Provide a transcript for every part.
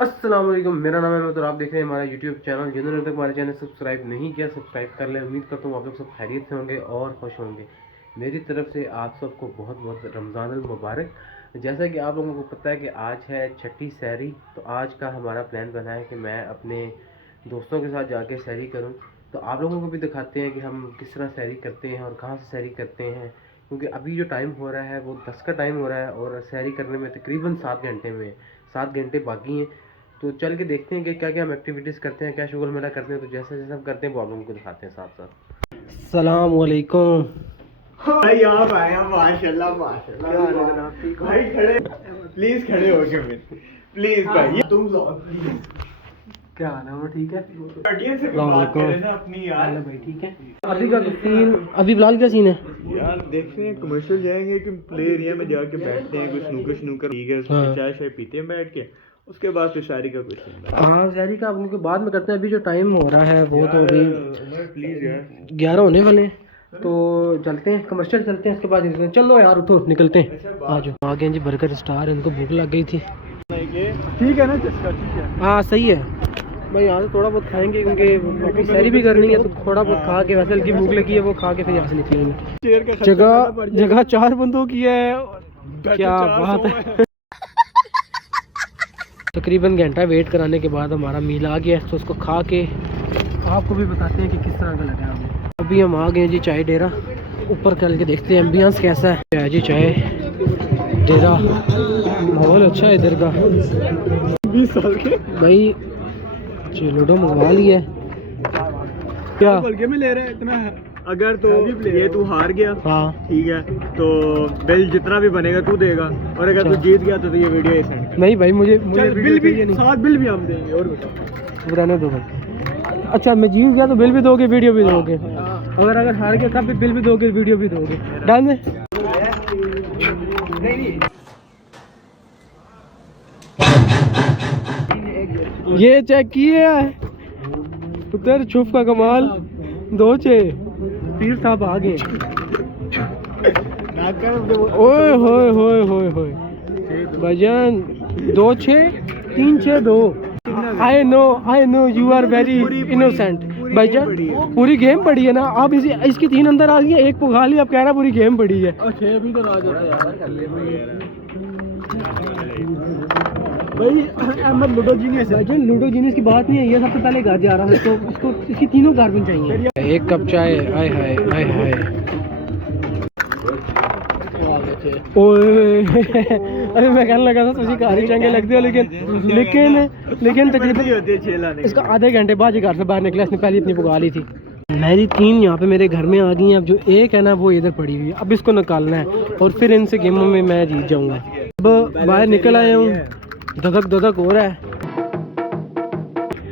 अस्सलाम वालेकुम, मेरा नाम है तो आप देख रहे हैं हमारा यूट्यूब चैनल। जिन्होंने अभी तक हमारे चैनल सब्सक्राइब नहीं किया, सब्सक्राइब कर लें। उम्मीद करता हूँ आप लोग सब खैरियत से होंगे और खुश होंगे। मेरी तरफ से आप सबको बहुत बहुत रमज़ान मुबारक। जैसा कि आप लोगों को पता है कि आज है छठी सहरी, तो आज का हमारा प्लान बना है कि मैं अपने दोस्तों के साथ जाके सहरी करूँ। तो आप लोगों को भी दिखाते हैं कि हम किस तरह सहरी करते हैं और कहाँ से सहरी करते हैं, क्योंकि अभी जो टाइम हो रहा है वो 10 का टाइम हो रहा है और सहरी करने में तकरीबन 7 घंटे में 7 घंटे बाकी हैं। तो चल के देखते हैं कि क्या क्या हम एक्टिविटीज़ करते हैं, क्या शुगर मेला करते हैं। तो जैसे जैसे हम करते हैं वो आप लोगों को दिखाते हैं साथ साथ। सलाम वालेकुम भाई आप आए हैं, माशाल्लाह माशाल्लाह। भाई खड़े, प्लीज खड़े हो के फिर प्लीज भाई तुम क्या हाल है? वो ठीक है। ऑडियंस से बात करें ना अपनी यार। भाई ठीक है। अभी का सीन, अभी फिलहाल क्या सीन है यार? देखते हैं कमर्शियल जाएंगे कि प्ले एरिया में जाके बैठते हैं, कुछ स्नूकर ठीक है, हाँ। चाय शाय पीते हैं बैठ के, उसके बाद फिर शायरी का कुछ नहीं। हाँ, शायरी का अपने बाद में करते हैं। अभी जो टाइम हो रहा है वो तो अभी प्लीज यार 11 होने वाले हैं। तो चलते हैं, कमर्शियल चलते हैं, उसके बाद चलो यार उठो निकलते हैं। आ जाओ, आ गए जी बर्गर स्टार। इनको भूख लग गई थी। ठीक है ना जिसका, ठीक है हाँ सही है भाई। यहाँ से थोड़ा बहुत खाएंगे क्योंकि सैरी भी करनी है, तो थोड़ा बहुत खा के, वैसे हल्की भूख लगी है वो खा के फिर यहाँ से निकलेंगे। जगह 4 बंदों की है, क्या बात है। तकरीबन घंटा वेट कराने के बाद हमारा मील आ गया है, तो उसको खा के आपको भी बताते हैं कि किस तरह का लगा हमें। अभी हम आ गए जी चाय डेरा। ऊपर चल के देखते हैं एम्बियंस कैसा है जी। चाय डेरा, माहौल अच्छा है इधर का। 20 साल के भाई लूडो मंगवा लिया है क्या? बल्कि में ले रहे हैं इतना। अगर तो ये तू हार गया, हाँ ठीक है, तो बिल जितना भी बनेगा तू देगा, और अगर तू जीत गया तो ये वीडियो ही सेंड कर। नहीं भाई, मुझे बिल भी साथ बिल भी हम देंगे। और बुराने दो भाई। अच्छा, मैं जीत गया तो बिल भी दोगे, वीडियो भी दोगे? अगर हार गया तब भी बिल भी दोगे, वीडियो भी दोगे? डन है। ये चेक किए उधर छुप का कमाल। 2 6 पीर साहब आ गए। ओए होए होए होए होए भाईजान। 2 6 3 6 2। I know you are very innocent भाईजान। पूरी गेम पड़ी है ना। अब इसकी 3 अंदर आ गई है, 1 पुखा ली, अब कह रहा पूरी गेम पड़ी है। भाई अहमद लूडो जीनियस है। भाईजान लूडो जीनियस की बात नहीं है, ये सबसे पहले घर जा रहा है, तो इसको इसकी तीनों कार्बन चाहिए। 1 कप चाय। आय हाय आय हाय। ओए अरे मैं कहने लगा था तुझे कार ही चंगे लगते हो, लेकिन तकरीबन इसका आधे घंटे बाद ही घर से बाहर निकला। इसने पहले इतनी पुगा ली थी। मेरी 3 यहाँ पे मेरे घर में आ गई हैं। अब जो 1 है ना वो इधर पड़ी हुई है, अब इसको निकालना है और फिर इनसे गेमों में मैं जीत जाऊंगा। अब बाहर निकल आया हूँ, धधक हो रहा है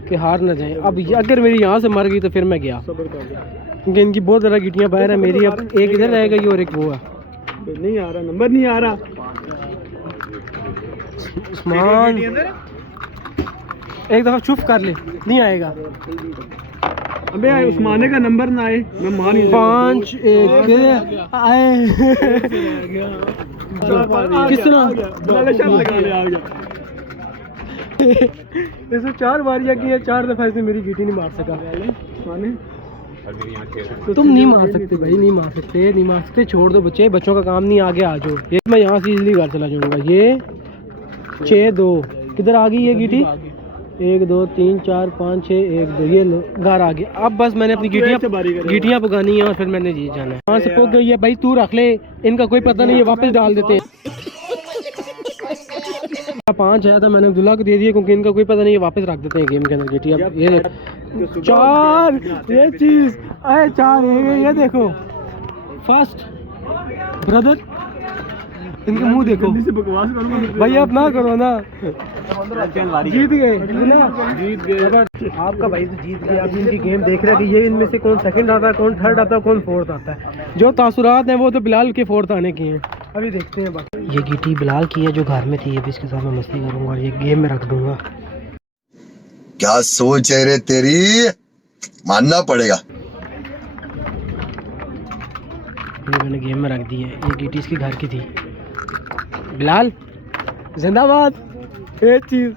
कि हार ना जाए। अब अगर मेरी यहाँ से मर गई तो फिर मैं गया, क्योंकि इनकी बहुत ज़्यादा गिटियाँ बाहर है। मेरी अब 1 इधर रह गई और 1 वो है। नहीं आ रहा, नंबर नहीं आ रहा। उस्मान एक दफ़ा चुप कर ले, नहीं आएगा। अबे उस्माने का नंबर ना आए, मैं मान ही 5 1 आए। किस तरह इसने 4 बारियां की है, 4 दफा इसने मेरी गीटी नहीं मार सका। तुम नहीं मार सकते भाई, नहीं मार सकते। छोड़ दो बच्चे, बच्चों का काम नहीं, आगे आ जाओ। ये मैं यहाँ से इजली घर चला जाऊंगा। ये 6 2 किधर आ गई ये गीटी? 1 2 3 4 5 6 1 2। ये लो घर आ गया। अब बस मैंने अपनी गीटियाँ पकानी है और फिर मैंने जीत जाना है। वहाँ से पुग गई है भाई, तू रख ले, इनका कोई पता नहीं है, वापस डाल देते हैं। 5 है तो मैंने अब्दुल्ला को दे दिया, क्योंकि इनका कोई पता नहीं है, वापस रख देते हैं गेम के अंदर गीटी। अब ये 4 ये चीज आए 4 ये देखो फर्स्ट ब्रदर, इनके मुंह देखो। भाई अब ना करो ना, जीत गए। आपका भाई तो जीत गया। अब इनकी गेम देख रहे हैं कि ये इनमें से कौन सेकंड आता है, कौन थर्ड आता है, कौन फोर्थ आता है। जो तासुरात हैं वो तो बिलाल के फोर्थ आने की हैं। अभी देखते हैं। बाकी ये गीटी बिलाल की है जो घर में थी, अभी इसके साथ मैं मस्ती करूंगा और ये गेम में रख दूंगा। क्या सोच है रे तेरी, मानना पड़ेगा। ये मैंने गेम में रख दी है। ये गीटी इसकी घर की थी। बिलाल जिंदाबाद। ये चीज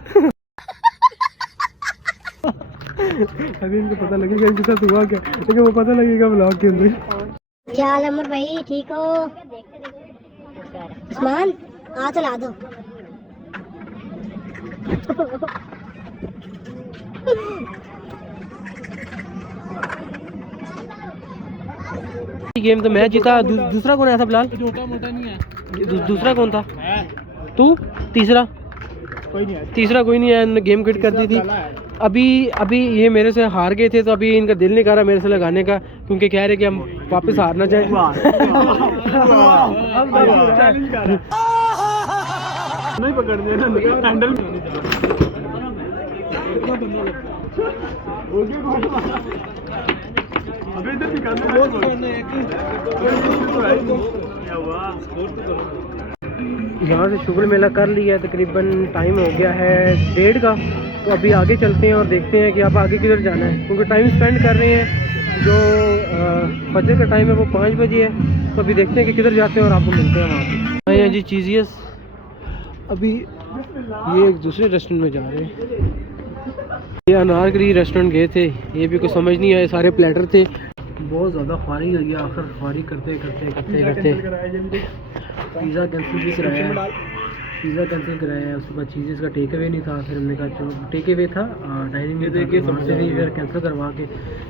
अभी इनको पता लगेगा इनके साथ हुआ क्या, लेकिन वो पता लगेगा ब्लॉग के अंदर। क्या हाल है अमर भाई, ठीक हो? उस्मान आ तो ला दो। गेम तो मैं जीता, दूसरा कौन आया था फिलहाल? मोटा नहीं है। दूसरा कौन था? तू? तीसरा? तीसरा कोई नहीं है, गेम क्विट कर दी थी। अभी ये मेरे से हार गए थे, तो अभी इनका दिल नहीं कर रहा मेरे से लगाने का, क्योंकि कह रहे कि हम वापस हारना चाहें। नहीं पकड़ने हैंडल। यहाँ से शुक्र मेला कर लिया, तकरीबन टाइम हो गया है 1:30 का। तो अभी आगे चलते हैं और देखते हैं कि अब आगे किधर जाना है, क्योंकि टाइम स्पेंड कर रहे हैं। जो फजर का टाइम है वो 5 बजे है, तो अभी देखते हैं कि किधर जाते हैं और आपको मिलते हैं वहाँ पे। आए हैं जी चीज़ियस, अभी ये एक दूसरे रेस्टोरेंट में जा रहे हैं। ये अनारकली रेस्टोरेंट गए थे, ये भी कुछ समझ नहीं आया, सारे प्लेटर थे। बहुत ज़्यादा ख्वारी हो गया, आखिर ख्वारी करते करते पिज़्ज़ा कैंसिल भी कराया है। पिज़्ज़ा कैंसिल कराया है, उसके बाद चीज़ें का टेक अवे नहीं था। फिर हमने कहा चलो टेक अवे था, डाइनिंग में देखिए से भी फिर कैंसिल करवा के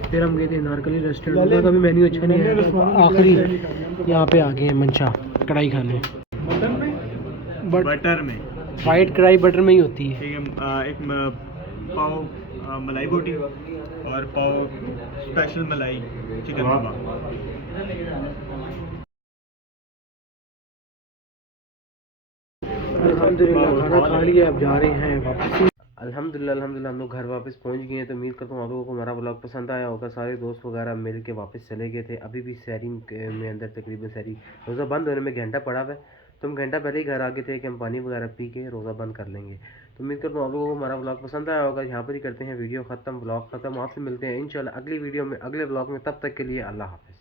फिर हम गए थे अनारकली रेस्टोरेंट। उनका भी मेन्यू अच्छा नहीं है, तो आखिरी यहाँ पे आ गए हैं मंशा कढ़ाई खाने। बटर में वाइट कढ़ाई बटर में ही होती है। ठीक है, एक पाव मलाई बोटी और पाव स्पेशल मलाई चिकन कबाब। अल्हम्दुलिल्लाह खाना खा लिया, अब जा रहे हैं वापस। अल्हम्दुलिल्लाह हम लोग घर वापस पहुंच गए हैं। तो उम्मीद करता हूँ आप लोगों को हमारा ब्लॉग पसंद आया होगा। सारे दोस्त वगैरह मिल के वापस चले गए थे। अभी भी शहरी में अंदर तकरीबन शहरी रोज़ा बंद होने में घंटा पड़ा हुआ है, तो हम घंटा पहले ही घर आ गए थे कि हम पानी वगैरह पी के रोज़ा बंद कर लेंगे। तो उम्मीद करता हूँ आप लोगों को हमारा ब्लॉग पसंद आया होगा। यहाँ पर ही करते हैं वीडियो ख़त्म, ब्लॉग ख़त्म। आपसे मिलते हैं इंशाल्लाह अगली वीडियो में, अगले ब्लॉग में। तब तक के लिए अल्लाह हाफ़िज़।